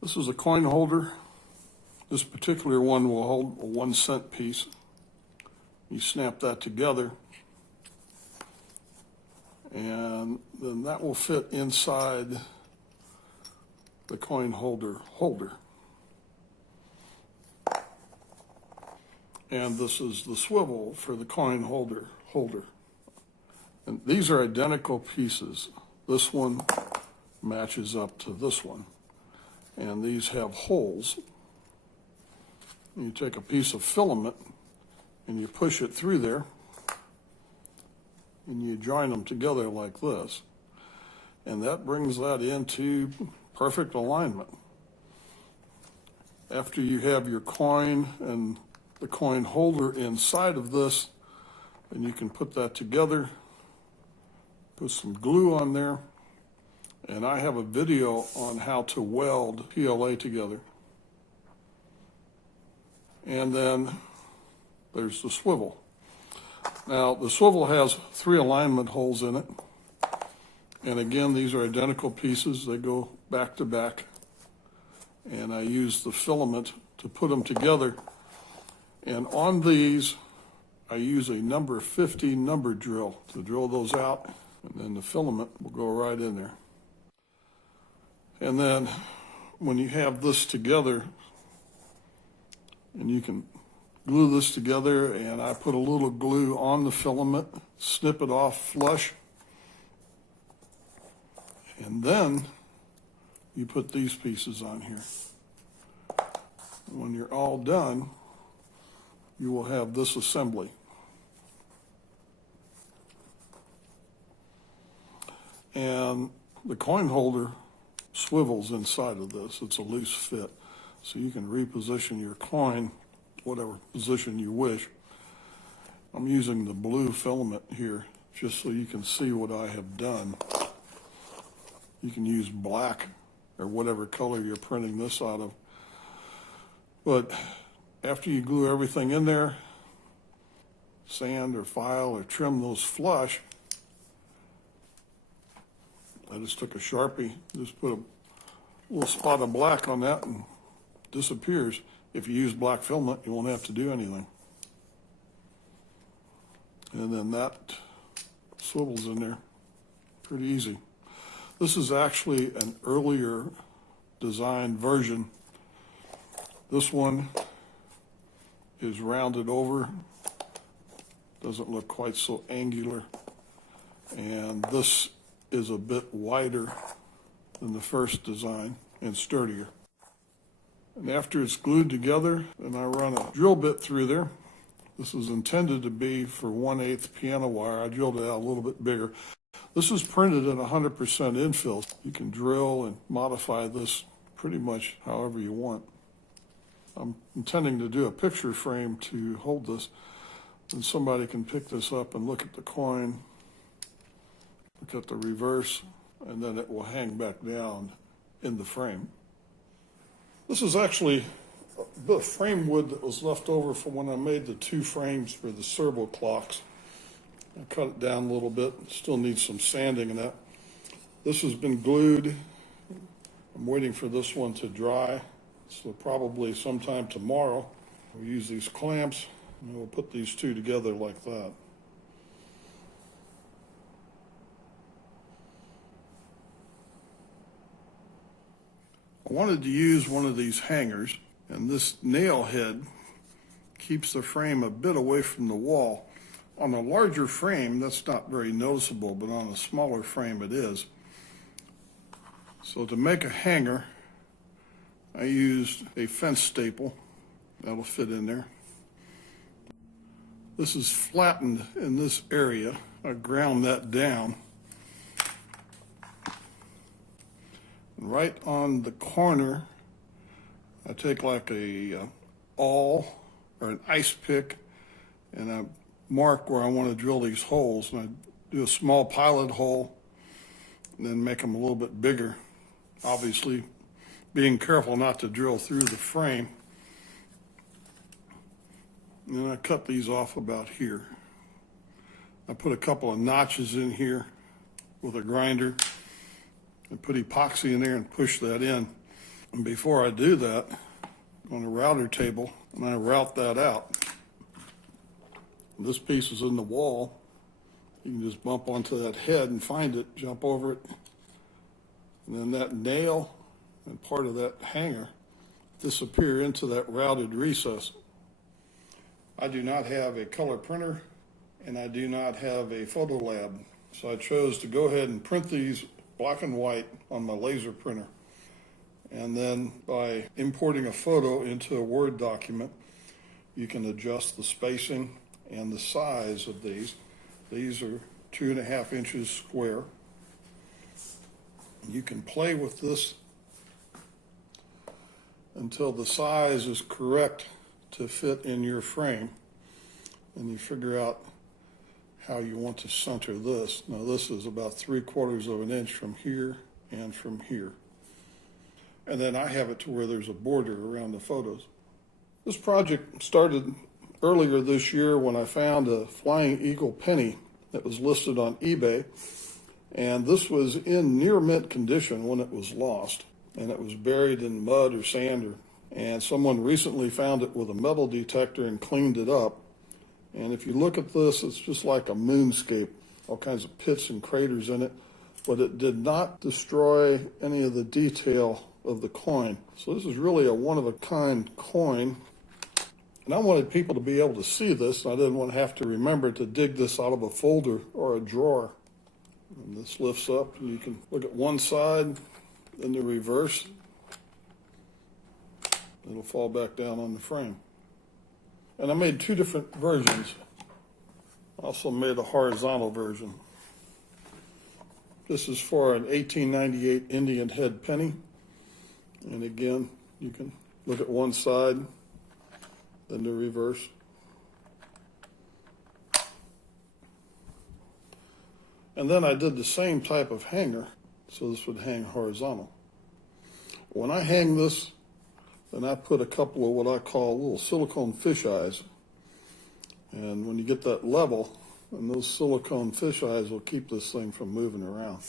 This is a coin holder. This particular one will hold a 1 cent piece. You snap that together, and then that will fit inside the coin holder. And this is the swivel for the coin holder. And these are identical pieces. This one matches up to this one. And these have holes. You take a piece of filament and you push it through there and you join them together like this. And that brings that into perfect alignment. After you have your coin and the coin holder inside of this, then you can put that together, put some glue on there, and I have a video on how to weld PLA together. And then there's the swivel. Now, the swivel has 3 alignment holes in it. And again, these are identical pieces. They go back to back. And I use the filament to put them together. And on these, I use a number 50 number drill to drill those out. And then the filament will go right in there. And then when you have this together, and you can glue this together, and I put a little glue on the filament, snip it off flush, and then you put these pieces on here. When you're all done, you will have this assembly. And the coin holder swivels inside of this. It's a loose fit. So you can reposition your coin, whatever position you wish. I'm using the blue filament here just so you can see what I have done. You can use black or whatever color you're printing this out of. But after you glue everything in there, sand or file or trim those flush, I just took a Sharpie, just put a little spot of black on that and disappears. If you use black filament, you won't have to do anything. And then that swivels in there. Pretty easy. This is actually an earlier designed version. This one is rounded over. Doesn't look quite so angular. And this is a bit wider than the first design and sturdier. And after it's glued together, then I run a drill bit through there. This is intended to be for 1/8 piano wire. I drilled it out a little bit bigger. This is printed at 100% infill. You can drill and modify this pretty much however you want. I'm intending to do a picture frame to hold this, and somebody can pick this up and look at the coin, look at the reverse, and then it will hang back down in the frame. This is actually the frame wood that was left over from when I made the 2 frames for the servo clocks. I cut it down a little bit, still needs some sanding and that. This has been glued. I'm waiting for this one to dry, so probably sometime tomorrow. We'll use these clamps and we'll put these 2 together like that. I wanted to use one of these hangers, and this nail head keeps the frame a bit away from the wall. On a larger frame, that's not very noticeable, but on a smaller frame it is. So to make a hanger, I used a fence staple. That'll fit in there. This is flattened in this area. I ground that down. Right on the corner, I take like a awl or an ice pick, and I mark where I want to drill these holes. And I do a small pilot hole and then make them a little bit bigger, obviously being careful not to drill through the frame. And then I cut these off about here. I put a couple of notches in here with a grinder and put epoxy in there and push that in. And before I do that, on a router table, and I route that out. This piece is in the wall. You can just bump onto that head and find it, jump over it. And then that nail and part of that hanger disappear into that routed recess. I do not have a color printer and I do not have a photo lab. So I chose to go ahead and print these black and white on my laser printer. And then by importing a photo into a Word document, you can adjust the spacing and the size of these. These are 2.5 inches square. You can play with this until the size is correct to fit in your frame. And you figure out how you want to center this. Now this is about 3/4 of an inch from here and from here. And then I have it to where there's a border around the photos. This project started earlier this year when I found a Flying Eagle penny that was listed on eBay. And this was in near mint condition when it was lost. And it was buried in mud or sand. And someone recently found it with a metal detector and cleaned it up. And if you look at this, it's just like a moonscape, all kinds of pits and craters in it. But it did not destroy any of the detail of the coin. So this is really a one-of-a-kind coin. And I wanted people to be able to see this. I didn't want to have to remember to dig this out of a folder or a drawer. And this lifts up, and you can look at one side, then the reverse. It'll fall back down on the frame. And I made 2 different versions. I also made a horizontal version. This is for an 1898 Indian head penny. And again, you can look at one side, then the reverse. And then I did the same type of hanger, so this would hang horizontal. When I hang this, then I put a couple of what I call little silicone fish eyes. And when you get that level, then those silicone fish eyes will keep this thing from moving around.